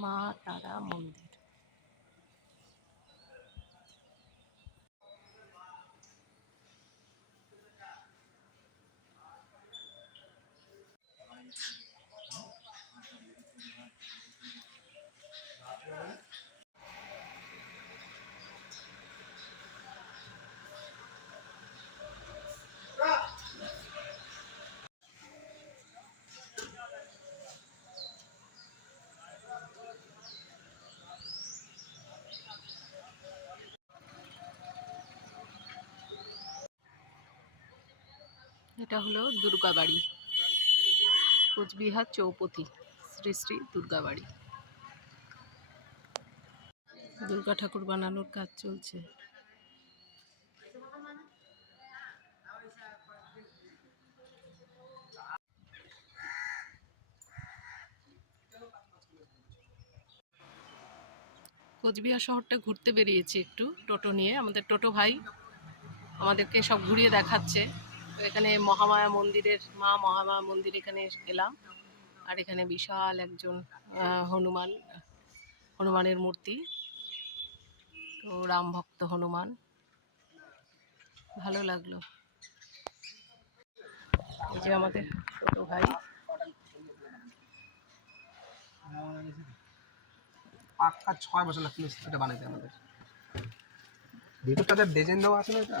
মা তারা মন্দির। এটা হলো দুর্গাবাড়ি। কোচবিহার চৌপতি, শ্রী শ্রী দুর্গাবাড়ি। দুর্গা ঠাকুর বানানোর কাজ চলছে। কোচবিহার শহরটা ঘুরতে বেরিয়েছি একটু, টোটো নিয়ে। আমাদের টোটো ভাই আমাদেরকে সব ঘুরিয়ে দেখাচ্ছে। তো এখানে মহামায়া মন্দিরের, মা মহামায়া মন্দির এখানে এলাম। আর এখানে বিশাল একজন হনুমান, হনুমানের মূর্তি। তো রাম ভক্ত হনুমান। ভালো লাগল। এই যে আমাদের ছোট ভাই। পাক্কা ছয় বছর লাগছিল বানাইতে আমাদের। ভিতরটাতে ডিজাইন দেওয়া আছে না এটা?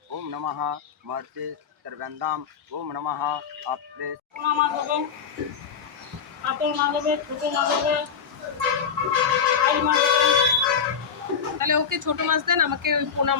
ओम नमः मर्ति त्रिवेंदम ओम नमः आपे माँ मांगो आपे छोटे मांगो आई मांगो তাহলে ওকে ছোট মাছ দেন আমাকে ওই পোনা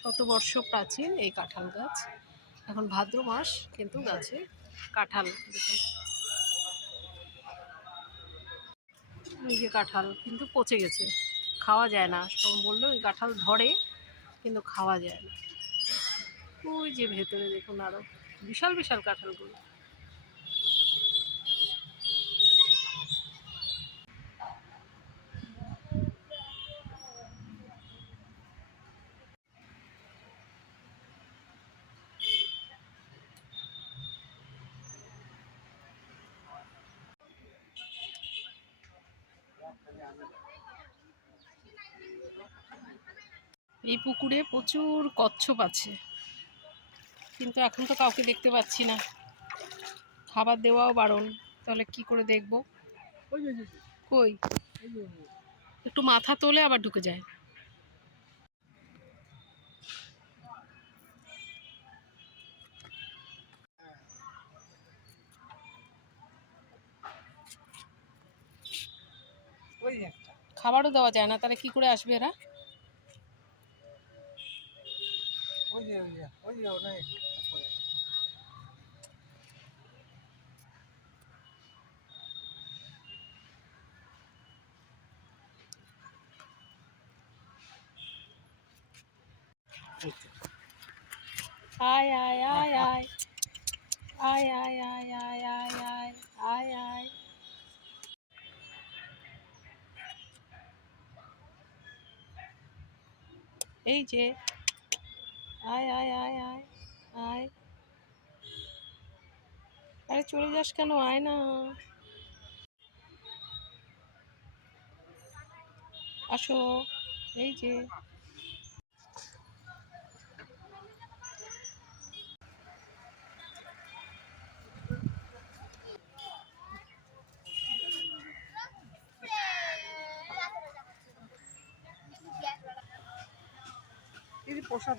শতবর্ষ প্রাচীন এই কাঁঠাল গাছ। এখন ভাদ্র মাস, কিন্তু গাছে কাঁঠাল দেখুন। এই যে কাঁঠাল কিন্তু পচে গেছে। খাওয়া যায় না। সব বলল ওই কাঁঠাল ধরে, কিন্তু খাওয়া যায় না। ওই যে ভেতরে দেখুন আরও বিশাল বিশাল কাঁঠালগুলো। এই পুকুরে প্রচুর কচ্ছপ আছে। কিন্তু এখন তো কাউকে দেখতে পাচ্ছি না। খাবার দেওয়াও বারণ। তাহলে কি করে দেখব? কই? একটু মাথা তোলে আবার ঢুকে যায়। খাবারও দেওয়া যায় না। তাহলে কি করে আসবে এরা? ওই যে ওই যে ওই যে অনেক Ai, ai, ai, ai. Ai, ai, ai, ai, ai, ai, ai, ai. এই যে আয় আয় আয় আয় আয়। আরে চলে যাস কেন? আয় না। আসো। এই যে। প্রসাদ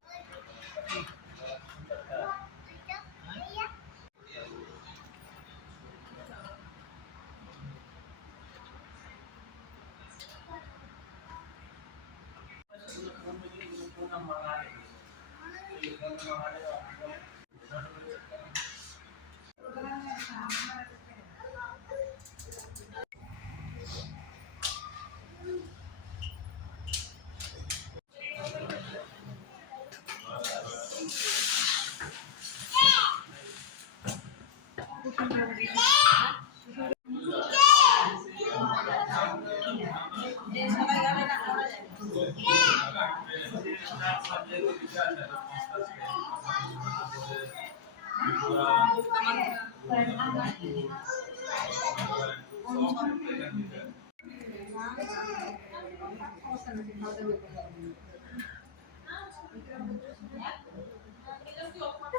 Yeah. Gracias.